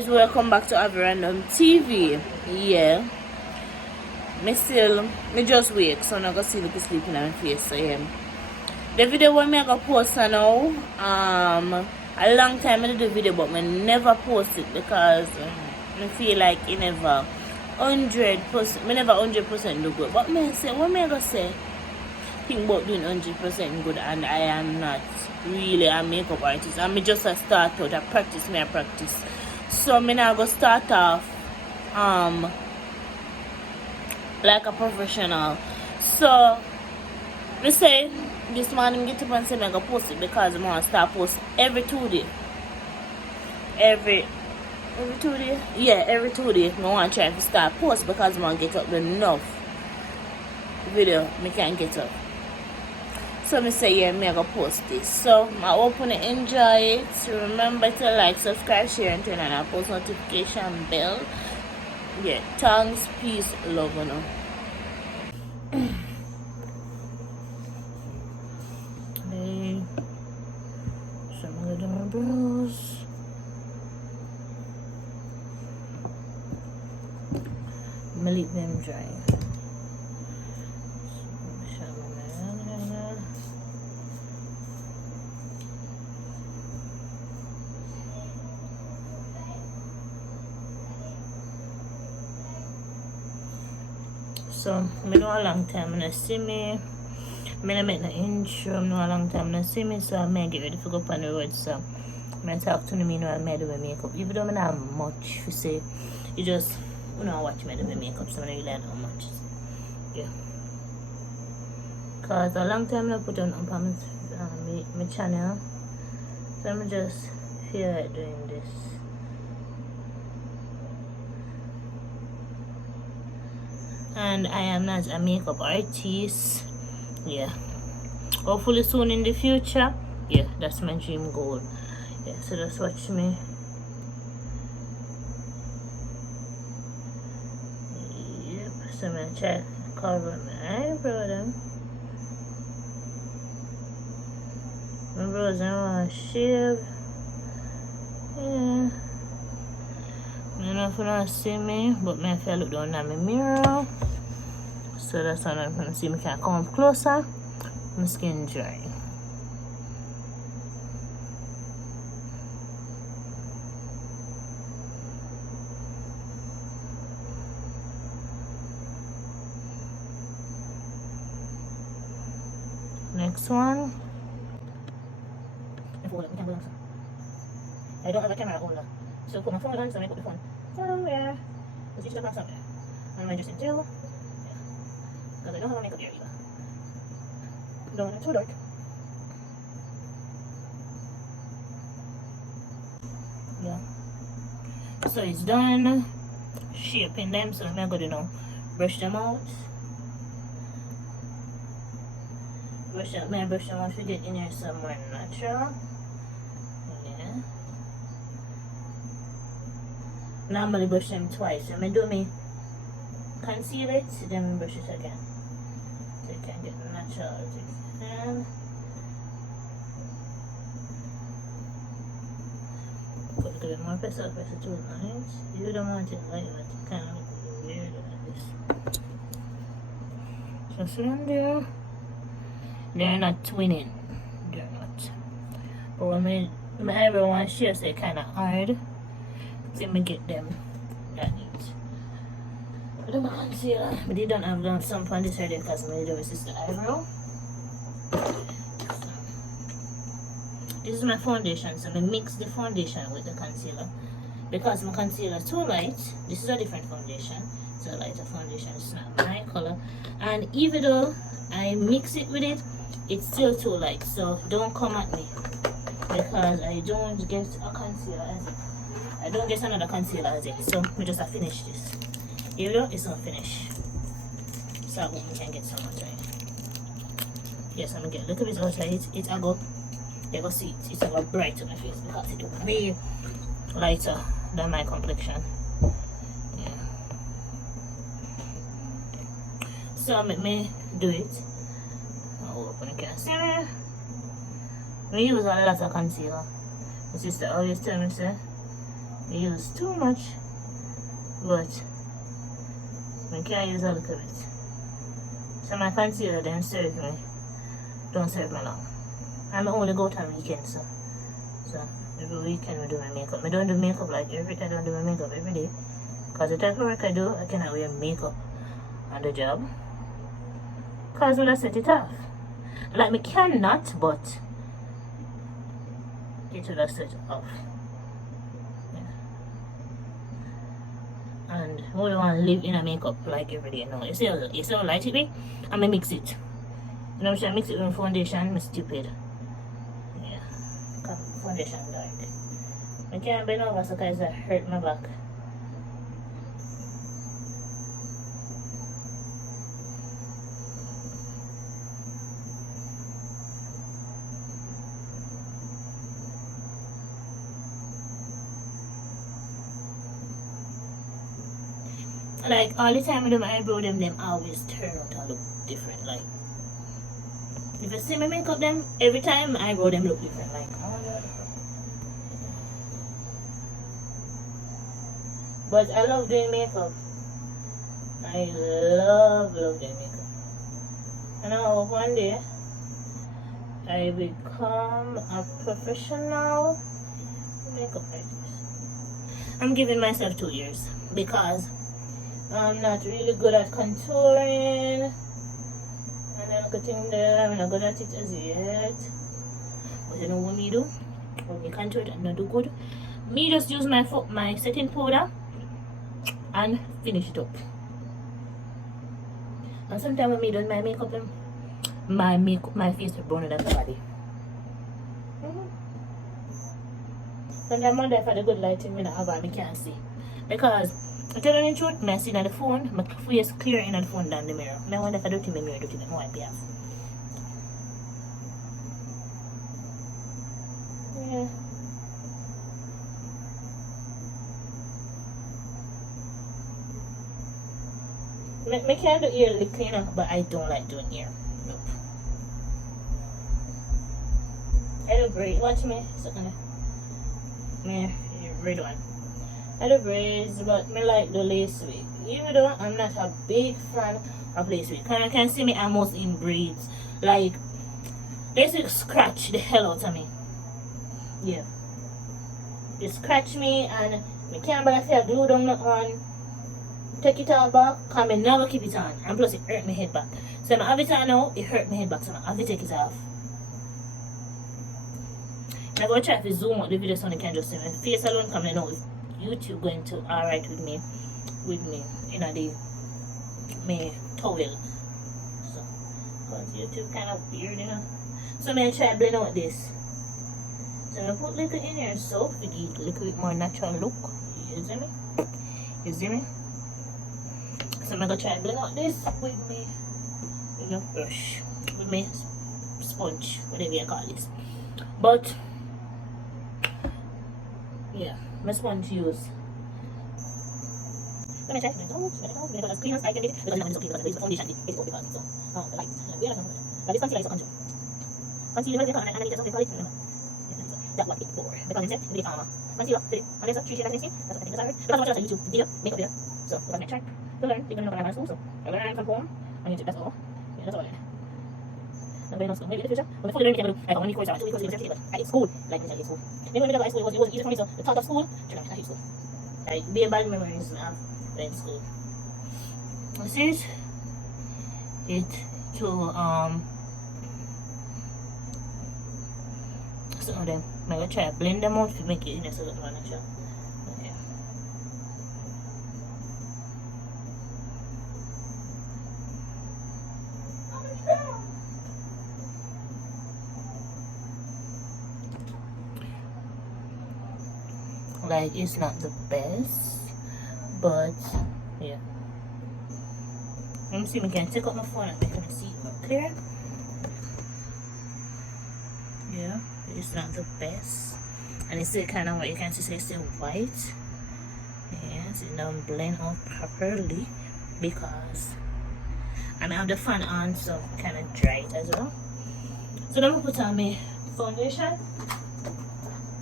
guys, welcome back to Avi Random TV. Yeah, me just wake, so I'm not gonna see the sleep in my face. So yeah, the video when me I gonna post now. A long time I did the video, but me never post it because I feel like it never 100%. Me never 100% do good. But me say, what me I gonna say? Think about doing 100% good, and I am not really a makeup artist. I'm just a start out. I practice. So me now go start off like a professional. So me say this morning get up and say me I go post it because I'm gonna start post every 2 days. Every 2 days? Yeah, every 2 days. I want to try to start post because I'm gonna get up enough video me can get up. So me say yeah, me I go post this. So I hope you enjoy it. Remember to like, subscribe, share, and turn on our post notification bell. Yeah, thanks, peace, love, you know. Hey, some good on my brows. My lip them dry. So, I know a long time when I see me. I make the intro, I know a long time when I see me, so I may get ready to go up on the road. So, I talk to me, I may do my makeup. Even though I don't have much to say, you just, watch me do my makeup, so I don't really know much. Yeah. Because a long time I put on my channel, so I'm just feel like doing this. And I am not a makeup artist. Yeah, hopefully soon in the future. Yeah, that's my dream goal. Yeah, so just watch me. Yep, so I'm gonna try to cover my eyebrow then. My brows I want to shave. Yeah, I don't know if you don't see me, but I feel look down at my mirror. So that's how I'm gonna see me can come up closer. My skin dry. Next one. I don't have a camera holder, so put my phone on, so I put the phone somewhere. Let's switch the back somewhere. And I just until. Because I don't have a makeup here either. Don't want it too dark. Yeah. So it's done shaping them, so I'm going to now brush them out. Brush them out to get in here somewhere natural. Yeah. Normally brush them twice. So I'm going to do me conceal it, then brush it again. So you can get natural as you can. Put a little bit more pressure tool on it. You don't want it like that, it kind of look weird like this. Just in there. They're not twinning. They're not. But when my eyebrow wants to shave, so it's kind of hard. So me get them that neat. I don't have concealer, but they don't have done some on this already because my do is the eyebrow. This is my foundation, so I mix the foundation with the concealer. Because my concealer is too light, this is a different foundation. So a lighter foundation, it's not my color. And even though I mix it with it, it's still too light. So don't come at me because I don't get a concealer as it. I don't get another concealer as it. So we just have to finish this. Even though it's not finished, so we can get some outside. Yes, I'm gonna get a little bit outside. It's a go. You go see it's a go bright on my face because it's way lighter than my complexion. Yeah. So let me do it. I'll open the concealer. We use a lot of concealer. My sister always tell me say I use too much, but I can't use a little bit. So my concealer then serve me, don't serve me long. I'm only go to weekends, so every weekend I do my makeup. I don't do makeup like every day. I don't do my makeup every day, because the type of work I do, I cannot wear makeup on the job, because when I set it off, like me cannot, but it will set it off. And who don't want to live in a makeup like every day? No, you see how light it be? I'm gonna mix it. You know, I mix it with foundation. I'm stupid. Yeah, foundation dark. I can't bend over so guys that hurt my back. Like all the time I do my eyebrow, them always turn out to look different. Like if you see me makeup them, every time my eyebrow them look different. Like but I love doing makeup. I love doing makeup. And I hope one day I become a professional makeup artist. I'm giving myself 2 years because I'm not really good at contouring, and then look at there, I'm not good at it as yet. But you know what me do? When me contour it, I'm not do good. Me just use my setting powder and finish it up. And sometimes when me do my makeup, my face will burn than the body. Sometimes I'm there for the good lighting, me not have it, me can't see. Because I tell you the truth, I see on the phone, my face clear in the phone than the mirror. I wonder if I do it in the mirror, do it in the wipe off. Yeah. I can do ear lick cleaner, but I don't like doing ear. Nope. I do braid. Watch me. Yeah, braid one. I do braids, but I like the lace wig. Even though I'm not a big fan of lace wig. Because you can see me almost in braids. Like, lace wig scratch the hell out of me. Yeah. It scratch me and I can't buy a glue down on. Take it all back, because I never keep it on. And plus it hurt my head back. So I have it on now, it hurt my head back. So I have to take it off. I'm going to try to zoom out the video so you can just see my face alone coming out. YouTube going to alright with me in the my towel. So because YouTube kind of weird, you know. So I'm gonna try to blend out this. So I'm gonna put liquid in here so we get a little bit more natural look. You see me? You see me? So I'm gonna try to blend out this with me brush. With my sponge, whatever you call this. But yeah. My sponge use. Let me try. Let me as clean as I can get it because I'm not okay because the foundation is all because so the light. But this concealer is concealer. Concealer is and I need something called it. That's what it's for. Because instead we concealer today. And there's a 3 shades as you see. That's what I think is alright. Because I watch YouTube video, makeup video. So because I'm trying to learn, they're gonna learn school. So I learn from home on YouTube. That's all. Yeah, that's all I learn. Maybe in the future, when I fully learn, we can do like 1 week course or 2 week course, but at school, like in school. Maybe when we got high school, it was easy for me. So the thought of school, I hate school. Like being bad memories I have in school. This is it to some of them. I'm gonna try to blend them out to make it in a certain one natural. Okay. Like it's not the best, but yeah. Let me see if I can take out my phone and make it see it more clear. Yeah, it's not the best, and it's still kind of what you can see. It's still white. Yes, it don't blend out properly because I have the fan on, so kind of dry it as well. So then I'm gonna put on my foundation.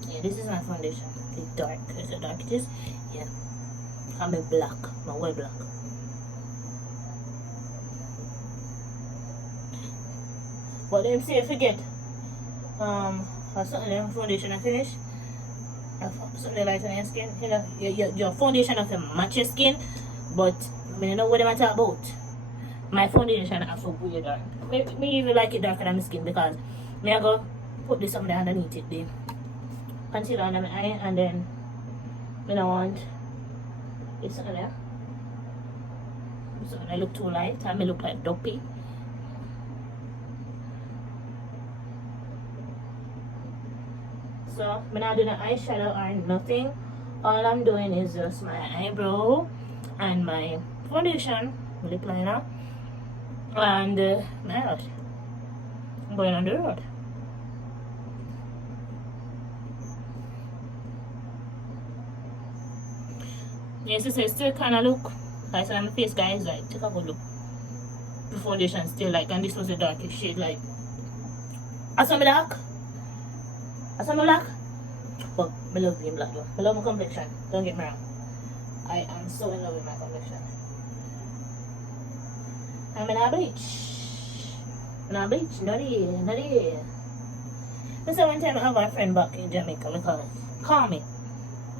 Yeah, this is my foundation. It's dark. Is it dark it is? Yeah. I'm a black. My way black. But then say forget. Something foundation I finish. Something light on your skin. You know, your foundation have to match your skin, but I mean, you know what I'm talking about. My foundation have to be dark. Me even like it darker than my skin because me I go put this something underneath it then. Concealer under my eye and then me don't want it's something there. So I look too light and me look like dopey. So I'm not doing an eyeshadow or nothing. All I'm doing is just my eyebrow and my foundation, lip liner, and my eyelash. I'm going on the road. Yes, it still kind of look like on my face, guys. Like, take a good look. The foundation still like, and this was the darkest shade. Like, I saw me dark. I saw me black. But I love being black though. I love my complexion. Don't get me wrong. I am so in love with my complexion. I'm in a beach. In a beach, not here. This is one time I have a friend back in Jamaica because call me.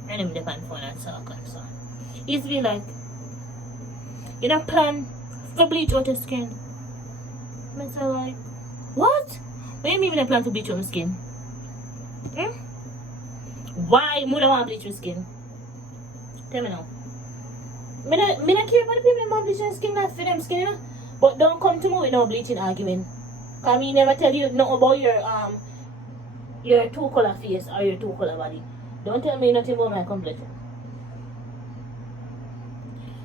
And him depend phone and talk and so. He's be like, you don't plan for bleach out your skin. I say like, what? What do you mean you don't plan to bleach out your skin? Hmm? Why would I want to bleach your skin? Tell me now. Me not care about the people that want to bleach your skin, not for them skin, you know? But don't come to me with no bleaching argument. Cause me never tell you nothing about your two color face or your two color body. Don't tell me nothing about my complexion.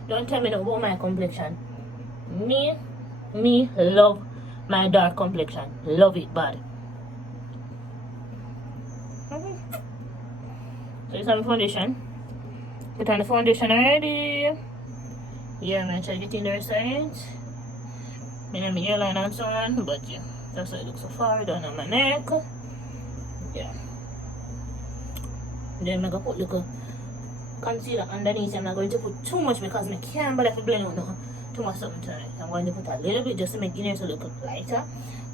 Don't tell me nothing about my complexion. Me love my dark complexion. Love it bad. So this is my foundation. Put on the foundation already. Yeah, I'm gonna try to get in the rest of it. I have my hairline and so on, but yeah, that's how it looks so far. Down on my neck. Yeah. Then I'm gonna put little concealer underneath. I'm not going to put too much because I can't bother to blend out too much something tonight. I'm going to put a little bit just to make it look lighter,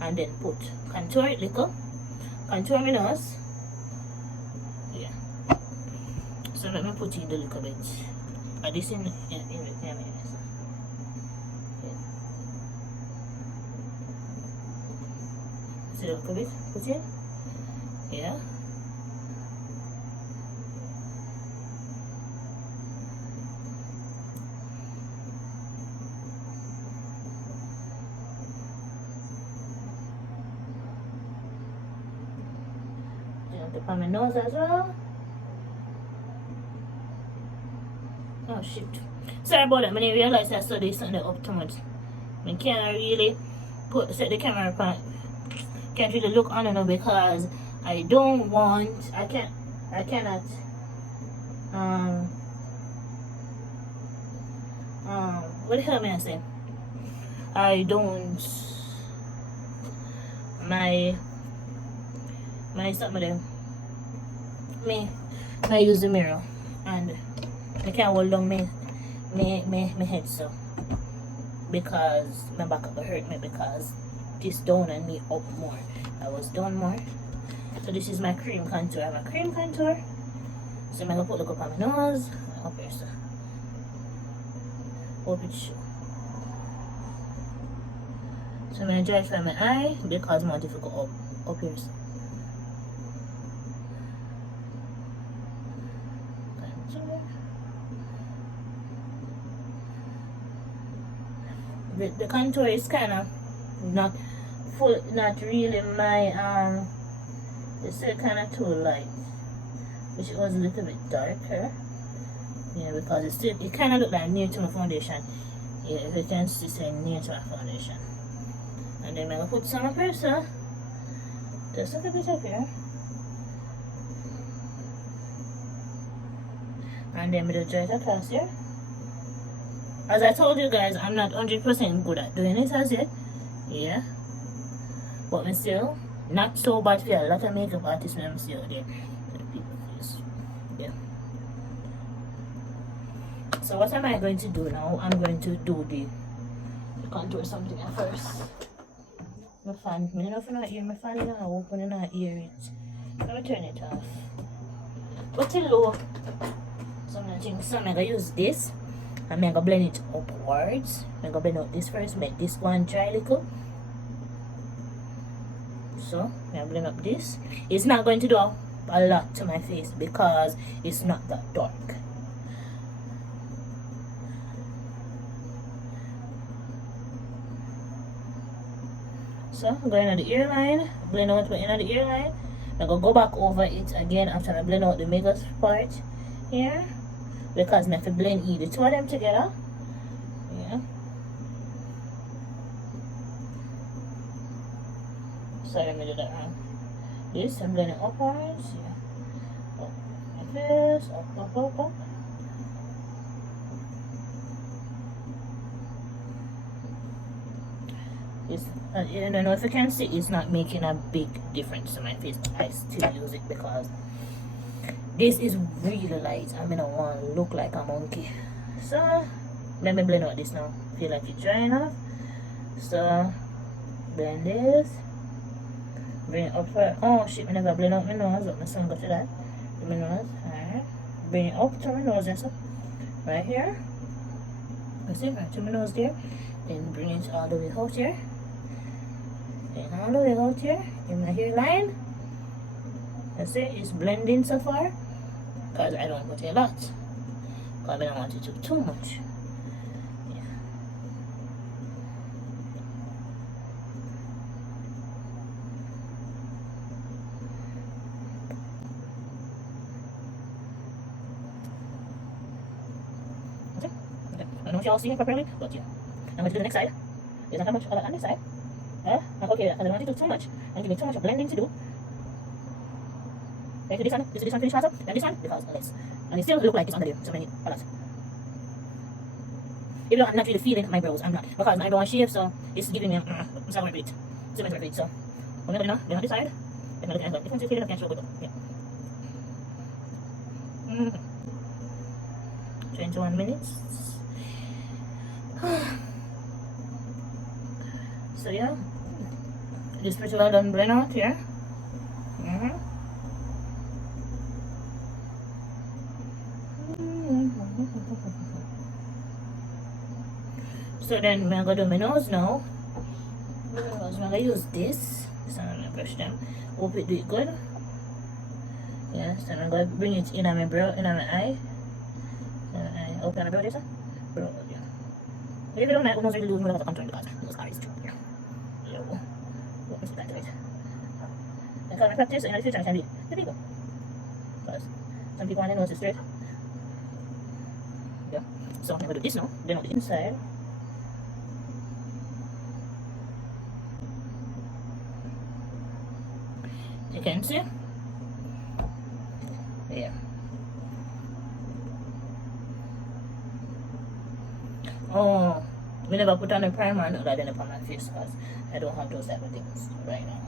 and then put contour it little. Contour my nose. Yeah. So let me put in the little bit. This in yeah. See a little bit. Put in. Yeah. Tip on my nose as well. Oh shit. Sorry about that. I didn't realize I saw this something up too much. I can't really set the camera up. Can't really look on it because I don't want. I cannot. What the hell am I saying? I don't. My something of them. I use the mirror and I can't hold down my head so because my back up hurt me because this down and me up more. I was down more. So this is my cream contour. I have a cream contour. So I'm gonna put look up on my nose. Up here so. Hope it show. So I'm gonna dry it from my eye because it's more difficult up here so. The contour is kind of not full, not really my it's still kind of too light, which it was a little bit darker. Yeah, because it kind of look like near to my foundation. Yeah, if you can see, say near to my foundation. And then I'm gonna put some up here, so just a little bit up here. And then I'm gonna dry it across here. As I told you guys, I'm not 100% good at doing it as yet. Yeah. But I'm still not so bad for a lot of makeup artists when I'm still there. For the people face. Yeah. So what am I going to do now? I'm going to do the contour something at first. My fan, I don't know if you not hear my fan now, open and not hear it. Let me turn it off. But it's low. So I'm gonna use this. I'm gonna blend it upwards. I'm gonna blend out this first, make this one dry a little. So I'm gonna blend up this. It's not going to do a lot to my face because it's not that dark. So I'm going on the earline, blend out my inner the earline. I'm gonna go back over it again after I blend out the middle part here because I have to blend the two of them together. Yeah. Sorry, let me do that wrong. This I'm blending upwards. Yeah. Up like this, up. I don't know if you can see, it's not making a big difference to my face, but I still use it because this is really light. I mean, I want to look like a monkey. So let me blend out this now. Feel like it's dry enough. So blend this, bring it up for, oh shit, I never blend out my nose. Let me son go to that. My nose, alright. Bring it up to my nose and so right here. That's it, right to my nose there. Then bring it all the way out here. And all the way out here in my hairline. That's it, it's blending so far because I don't put a lot because I don't want it to too much. Yeah. Okay. I don't know if y'all see it properly, but yeah. I'm going to do the next side. There's not that much on this side. Okay, I don't want it to do too much. I'm giving too much blending to do. Okay, this one finish faster than this one because less. And it still look like it's under there, so many a lot. Even though I'm not really feeling my brows, I'm not. Because my eyebrow is shaved, so it's giving me it's not worth it. It's not worth it. So I'm gonna do now, then on this side. Then I'm looking at the different feeling, I can show good. Yeah. 21 minutes. So yeah. This pretty well done blend out here. So then I'm gonna do my nose now. I'm gonna use this. So I'm gonna brush them. Hope it do it good. Yeah, so I'm gonna bring it in on my brow, in on my eye. Open my brow there, sir. Brow, yeah. If you don't like, nose really lose more of the contour because those are true. Let's back to it. And so I practice in the future I can be the people. Because some people want to nose is straight. Yeah. So I'm gonna do this now, then on the inside. You can see. Yeah. Oh, we never put on a primer and other than upon my face because I don't have those type of things right now.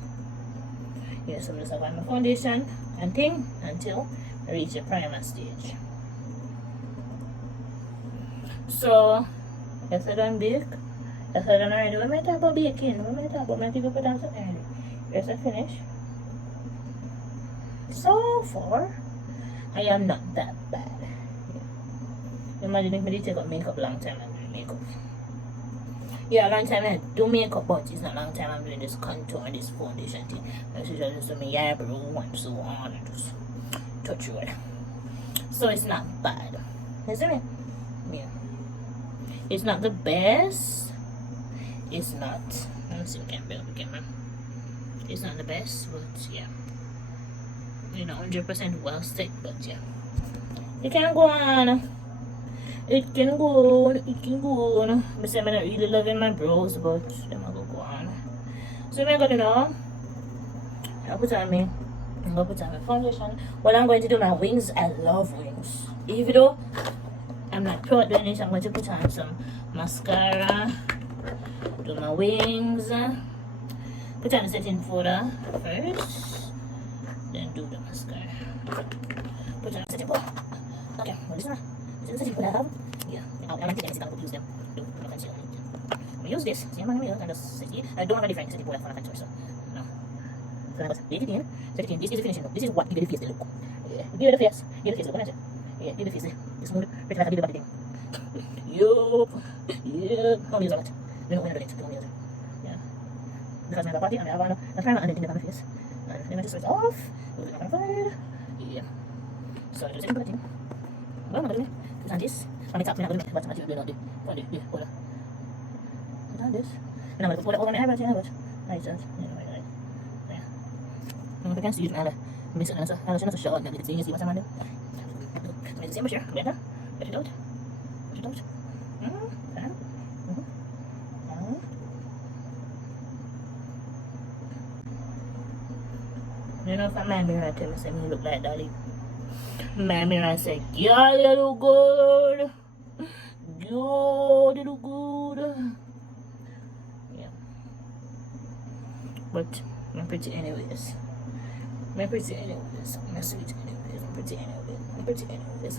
Yes, I'm just applying my foundation and thing until I reach the primer stage. So, if I done bake, if I done already, we might talk about baking, we might talk about my people put on something early. Yes, I finish. So far, I am not that bad. Imagine if I take up makeup long time I'm doing makeup. Yeah, long time I do makeup, but it's not long time I'm doing this contour and this foundation thing. I should just do my eyebrow and so on and just touch it. So it's not bad. Isn't it? Yeah. It's not the best. It's not. Let me see if I can build the camera. It's not the best, but yeah. You're not 100% well stick, but yeah. It can go on. It can go on. It can go on. I say I'm not really loving my brows, but them are go on. So I'm gonna know. I'm gonna put on my foundation. Well, I'm going to do my wings. I love wings. Even though I'm not pro at doing it, I'm going to put on some mascara. Do my wings. Put on the setting powder first. Then do the mascara. Put on the setting powder. Okay, well, this one. This is the setting I have. Yeah, I like to get use them. Do no conceal on it. I'm use this. Same one we use and just set it. I don't have a different setting for a contour, so no. So I was set it in. Set it in. This is the finishing look. This is what give you the face the look. Yeah, give it the face. Give it the face look. Yeah, give it the face. The smooth, pretty like I did the body thing. Yup. Yeah. Don't use a lot. We don't want to do it. Don't use it. Yeah. Because I have a body and I have a primer and then on my face. And then I just switch off. Move it on the side. Yeah. So I just take the thing. What am I doing? It's on this. On the top, we're not going to make what's material not do. On the hold on. It's on this. And I'm going to put it over on the airbrush. Like that. Yeah. If you can see it, I'm going to miss it. I'm going to show it. Maybe you see what I'm going to do. So it's the same brush here. Better. Get it out. Get it out. You know, if my mirror tell me say me look like Dolly. My mirror say, "Girl, you look good. You look good." Yeah. But I'm pretty anyways. I'm pretty anyways. I'm sweet anyways. I'm pretty anyways. I'm pretty anyways.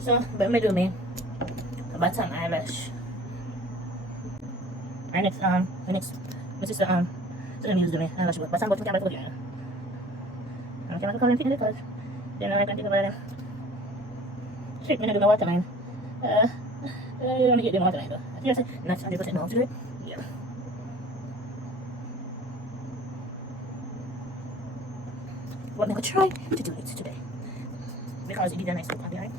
So, but me do me a bottom eyelash. My next my sister so I'm used to me. I'm not sure. But I'm going to camera for you. I'm going to call him because then I can think about them. Shit, I'm going to do my waterline. You want to get the waterline though. I think I not 100% know how to do it. Yeah. But I'm going to try to do it today. Because it did a nice look on behind.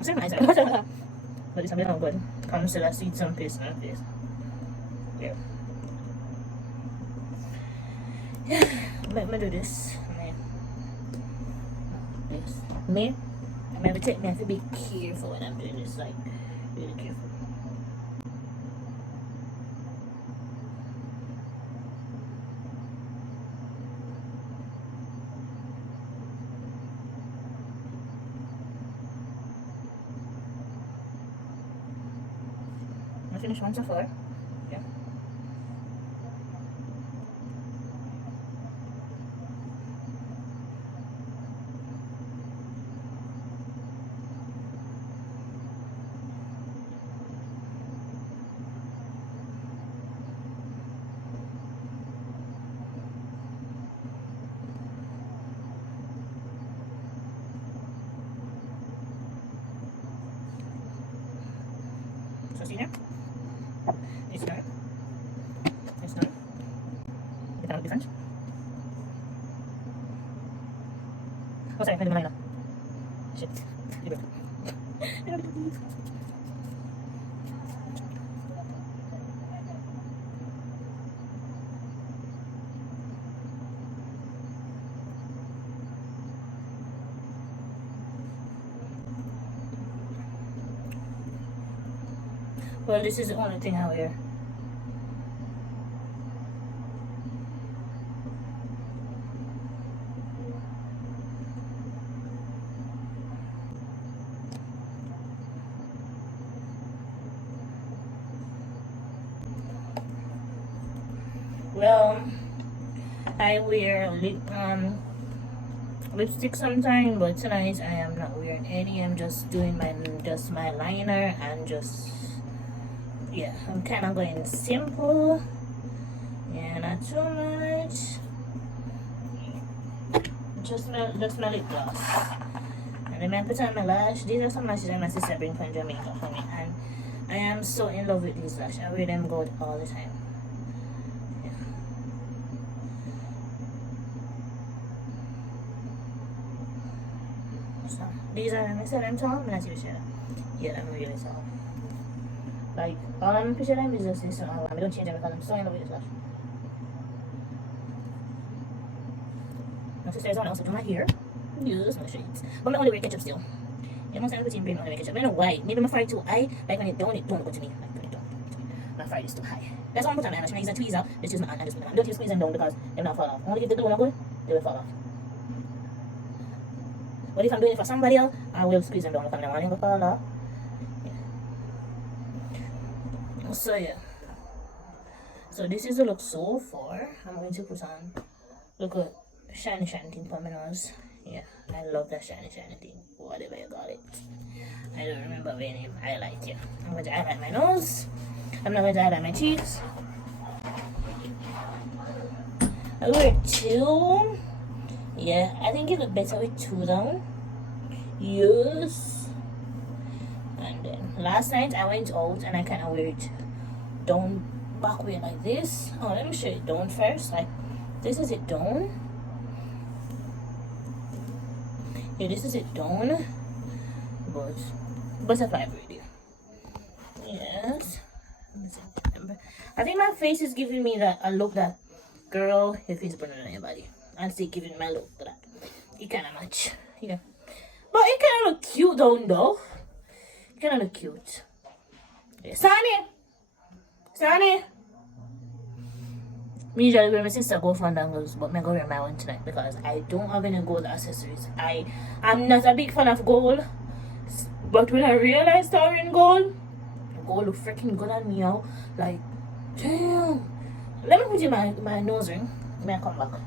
It's nice. But it's a bit of good. Concealer, see some paste on my face. Yeah. Yeah. Let me do this. Me. I'm going to have to be careful when I'm doing this. Like, really careful. Finish one so far. Yeah. So see there? It's done. It's done. It can look different. Oh, sorry, I didn't line. Shit. Well, this is the only thing I wear. Well, I wear lipstick sometimes, but tonight I am not wearing any. I'm just doing my liner and just yeah, I'm kind of going simple. Yeah, not too much. Just my lip gloss. And then I put on my lash. These are some lashes that my sister bring from Jamaica for me, and I am so in love with these lashes. I wear them good all the time. Yeah. So these are my selling tall. I'm not too sure. Yeah, I'm really tall. Like, all I'm picture them is just this one. I don't change them because I'm so in love with this lash. My sister is on also do my hair. Use my shades. But I only wear ketchup still. You must have everything brain only wear ketchup. I don't know why. Maybe my fire too high. Like when it don't go to me. Like when it don't go to me. My fire is too high. That's why I'm putting on my eyelash. When I use a tweezer, just use my hand and just put them on. Don't use squeeze them down because they will not fall off. Only if the glue not good, they will fall off. But if I'm doing it for somebody else, I will squeeze them down if I'm not wanting to fall off. So yeah, so this is the look so far. I'm going to put on, look at shiny thing for my nose. Yeah, I love that shiny thing, whatever you call it. I don't remember the name. Highlight. Yeah, I'm going to highlight my nose. I'm not going to highlight my cheeks. I wear 2. Yeah, I think it look better with 2 down. Yes. And then last night I went out and I kind of wear it down back way like this. Oh, let me show it down first. Like this is it down. Yeah, this is it down. But butterfly braid. Yes. I think my face is giving me that a look that, girl, your face burning on your body. And still giving my look that. It kind of match. Yeah. But it kind of look cute down though. It kind of look cute. Yeah. Sunny. Me usually wear my sister go fandangles, but I'm going to wear my one tonight because I don't have any gold accessories. I'm not a big fan of gold. But when I realized I was wearing gold look freaking good on me now. Like, damn. Let me put in my nose ring. May I come back?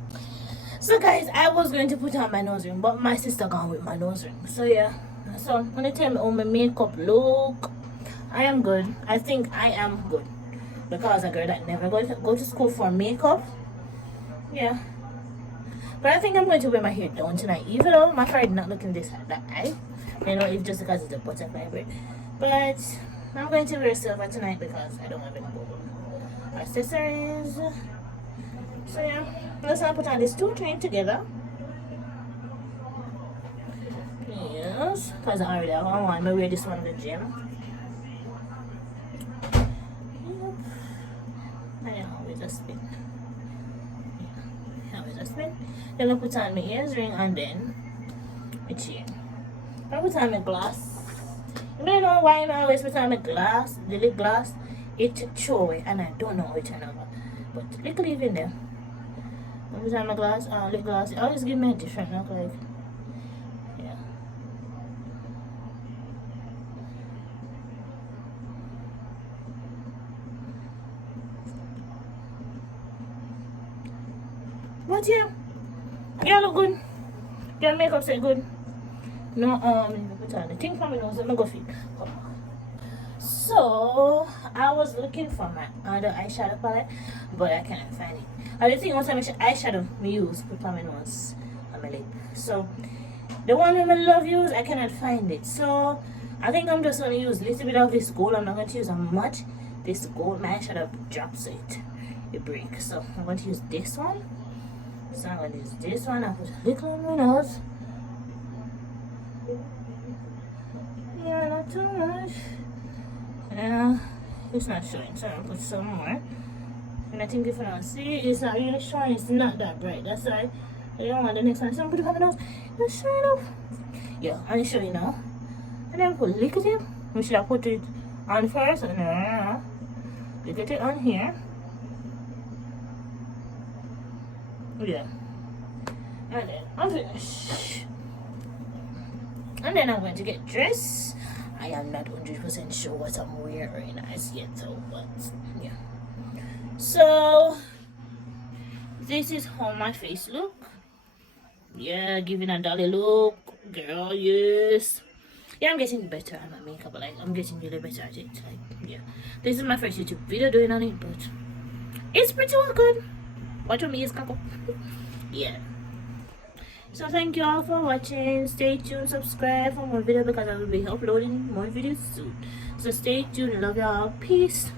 So guys, I was going to put on my nose ring, but my sister gone with my nose ring. So yeah. So I'm gonna tell me how my makeup look. I am good. I think I am good. Because a girl that never go to school for makeup. Yeah. But I think I'm going to wear my hair down tonight. Even though my hair is not looking that high. You know, it's just because it's a butterfly braid. But I'm going to wear silver tonight because I don't have any gold accessories. So yeah, let's not put on these 2 train together. Yes, because I already have one. I'm gonna wear this one in the gym. Yep. I always a spin. Yeah, always a spin. Then I put on my earring and then my chain. I put on my glass. You don't know why I always put on my glass, the lip glass. It throw away and I don't know how it turn over. But look at even there. I put on my glass, lip gloss. It always give me a different look, like. Yeah. But yeah. Yeah, look good. Your makeup say good. No, put on the thing for me nose. I'm go fit. So I was looking for my other eyeshadow palette, but I cannot find it. And the thing once I make eyeshadow me use put on my nose on my lip. So the one I love use, I cannot find it. So I think I'm just gonna use a little bit of this gold. I'm not going to use much. This gold, my eyeshadow drops it breaks. So I'm going to use this one. So I'm going to use this one. I put a little on my nose. Yeah, not too much. Yeah, it's not showing, so I'll put some more. And I think if I don't see it, it's not really showing. It's not that bright. That's why I don't want the next one. So I'm put it on my nose. It's showing up. Yeah, I'm showing now. And then put liquid tip. We should have put it on first. No. Liquid it on here. Yeah. And then I'm finished. And then I'm going to get dressed. I am not 100% sure what I'm wearing as yet, so but yeah. So this is how my face look. Yeah, giving a dolly look, girl. Yes. Yeah, I'm getting better at my makeup. Like I'm getting really better at it. Like yeah, this is my first YouTube video doing on it, but it's pretty well good. Watch me is kako. Yeah. So thank you all for watching. Stay tuned, subscribe for more videos because I will be uploading more videos soon. So stay tuned. Love y'all. Peace.